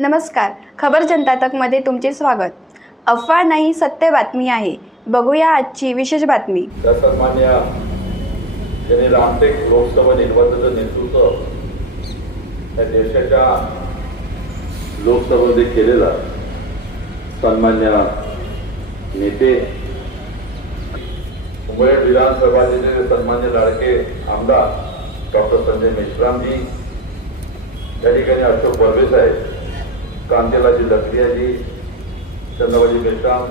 नमस्कार. खबर जनता तकमध्ये तुमचे स्वागत. अफवा नाही सत्य बातमी आहे. बघूया आजची विशेष बातमी. त्या सन्मान्य ज्यांनी रामटेक लोकसभा निर्वाचनाचं नेतृत्व त्या देशाच्या लोकसभेमध्ये केलेलं सन्मान्य नेते मुंबई विधानसभाचे सन्मान्य लाडके आमदार डॉक्टर संजय मेश्रामजी त्या ठिकाणी अशोक बर्वे साहेब कांतेलाजी लकडियाजी चंद्रबाजी मेश्राम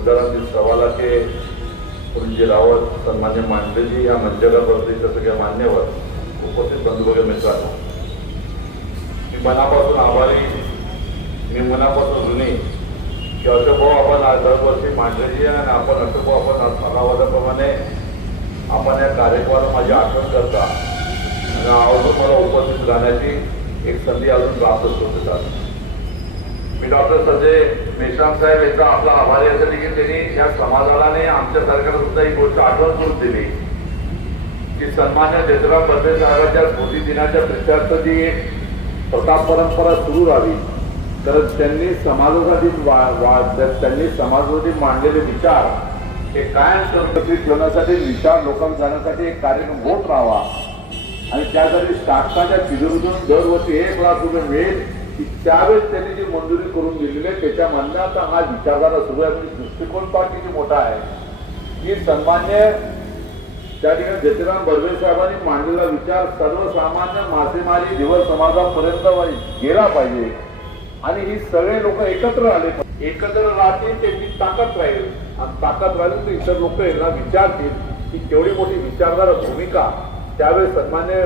उदाहरण सवालाके लाखे रावत सन्मान्य मांडलेजी या मंचावर सगळ्या मान्यवर उपस्थित बंधुभग मित्रांनो मी मनापासून आभारी मी मनापासून जुनी की अशोक भाऊ आपण आज दरवर्षी मांडलेजी आणि आपण अशोक भाऊ आपण आज आपण या कार्यक्रमाला माझी आठवण करता. आणि आवडून मला उपस्थित राहण्याची एक संधी अजून प्राप्त होतात मी डॉक्टर संजय मेश्राम साहेब यांचा आपला आभारी यासाठी की त्यांनी या समाजाला आमच्या सरकारला सुद्धा ही गोष्ट आठवण करून दिली. की सन्मान्य जयराम बर्वे साहेबांच्या स्मृती दिनाच्या प्रित्यार्थ जी एक प्रथा परंपरा सुरू राहावी तर त्यांनी समाजासाठी वा- वा- त्यांनी समाजासाठी मांडलेले विचार हे कायम संरक्षित ठेवण्यासाठी विचार लोकांना जाण्यासाठी एक कार्यक्रम होत राहावा. आणि त्यासाठी शासनाच्या तिजोरीतून दरवर्षी एक लाख रुपये मिळेल की त्यावेळेस त्यांनी जी मंजुरी करून दिलेली आहे त्याच्या म्हणण्याचा हा विचारधारा सुरू आहे. म्हणजे दृष्टिकोन पण मोठा आहे. की सन्मान्य त्या ठिकाणी जयराम बर्वे साहेबांनी मांडलेला विचार सर्वसामान्य मासेमारी दिवस समाजापर्यंत गेला पाहिजे. आणि ही सगळे लोक एकत्र आले एकत्र राहतील त्यांची ताकद राहील. आणि ताकद राहील तर इतर लोक यांना विचारतील की केवढी मोठी विचारधारा भूमिका त्यावेळेस सन्मान्य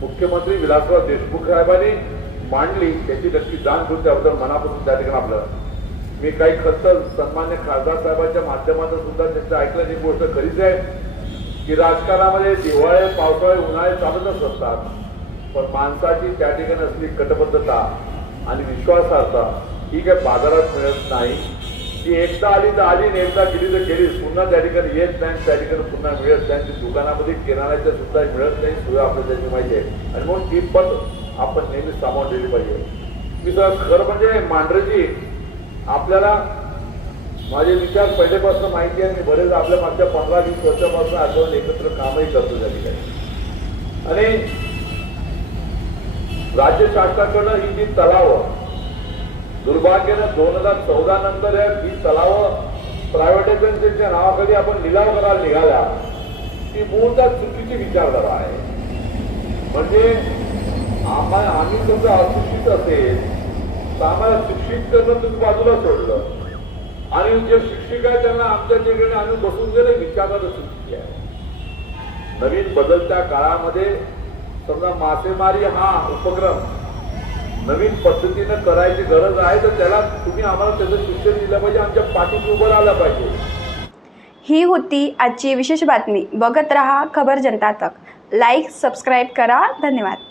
मुख्यमंत्री विलासराव देशमुख साहेबांनी मांडली त्याची नक्की जाण घेऊन त्याबद्दल मनापासून त्या ठिकाणी आपलं. मी काही खर्च सन्मान्य खासदार साहेबांच्या माध्यमातून सुद्धा त्यांचं ऐकलं ही गोष्ट खरीच आहे की राजकारणामध्ये दिवाळे पावसाळे उन्हाळे चालतच असतात पण माणसाची त्या ठिकाणी असली कटबद्धता आणि विश्वासार्हता ही काही बाजारात मिळत नाही. ती एकदा आली तर आली आणि एकदा गेली तर गेली पुन्हा त्या ठिकाणी येत नाही त्या ठिकाणी पुन्हा मिळत नाही. ती दुकानामध्ये किराण्याच्या सुद्धा मिळत नाही सोय आपल्याला त्याची माहिती आहे. आणि म्हणून ती पण आपण नेहमी सामावून दिली पाहिजे. मी तर खरं म्हणजे मांढरेजी आपल्याला माझे विचार पहिलेपासून माहिती आहे मी बरेच आपल्या मागच्या पंधरा वीस वर्षापासून आठवण एकत्र कामही करतो त्या ठिकाणी. आणि राज्य शासनाकडनं ही जी तलाव दुर्भाग्यानं दोन हजार चौदा नंतर या ही तलाव प्रायव्हेटायझेशनच्या नावाखाली आपण लिलाव करायला निघाल्या. ती मूळचा चुकीची विचारधारा आहे. म्हणजे आम्हाला आम्ही समजा अशिक्षित असेल तर आम्हाला शिक्षित करणं तुम्ही बाजूला सोडलं. आणि जे शिक्षक आहे त्यांना आमच्या ठिकाणी आम्ही बसून गेले विचारधारा चुकीची आहे. नवीन बदलत्या काळामध्ये समजा मासेमारी हा उपक्रम नवीन पद्धतीनं करायची गरज आहे तर त्याला तुम्ही आम्हाला त्याचं शिक्षण दिलं पाहिजे आमच्या पाठीशी उभं राहिलं पाहिजे. ही होती आजची विशेष बातमी. बघत रहा खबर जनता तक. लाईक सबस्क्राईब करा. धन्यवाद.